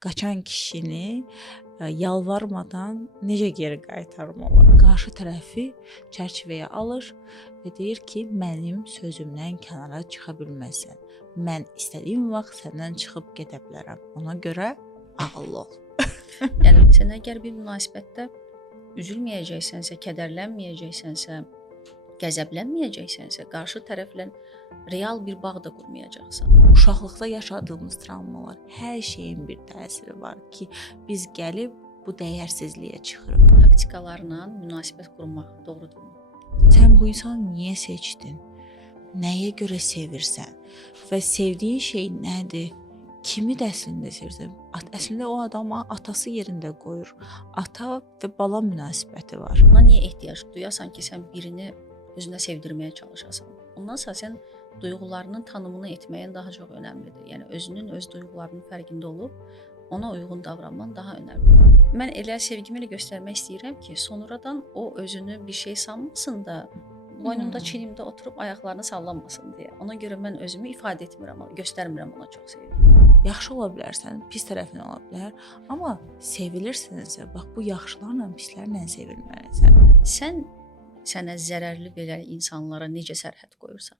qaçan kişini yalvarmadan necə geri qaytarmaq olar? Qarşı tərəfi çərçivəyə alır və deyir ki, mənim sözümdən kənara çıxa bilməzsən. Mən istədiyim vaxt səndən çıxıb gedə bilərəm. Ona görə ağıllı ol. Yəni sən əgər bir münasibətdə üzülməyəcəksənsə, kədərlənməyəcəksənsə, qəzəblənməyəcəksənsə, qarşı tərəflə real bir bağ da qurmayacaqsan. Uşaqlıqda yaşadığımız travmalar, hər şeyin bir təsiri var ki, biz gəlib bu dəyərsizliyə çıxırıq. Taktikalarla münasibət qurmaq doğrudurmu? Sən bu insanı niyə seçdin? Nəyə görə sevirsən? Və sevdiyin şey nədir? Kimi də əslində sevirsən? Əslində o adama atası yerində qoyur. Ata və bala münasibəti var. Buna niyə ehtiyac duyasan ki, sən birini özünə sevdirməyə çalışasan? Ondansa sən duyğularının tanımını etməyin daha çox önəmlidir. Yəni özünün öz duyğularının fərqində olub ona uyğun davranman daha önəmlidir. Mən elə sevgimi elə göstərmək istəyirəm ki, sonradan o özünü bir şey sanmasın da, boynumda, çiynimdə oturub ayaqlarını sallamasın deyə. Ona görə mən özümü ifadə etmirəm, göstərmirəm ona çox sevdiyimi. Yaxşı ola bilərsən, pis tərəfin ola bilər, amma sevilirsinizsə, bax bu yaxşılarla, pislərlə sevilməlisən. Sən sənə zərərli belə insanlara necə sərhəd qoyursan?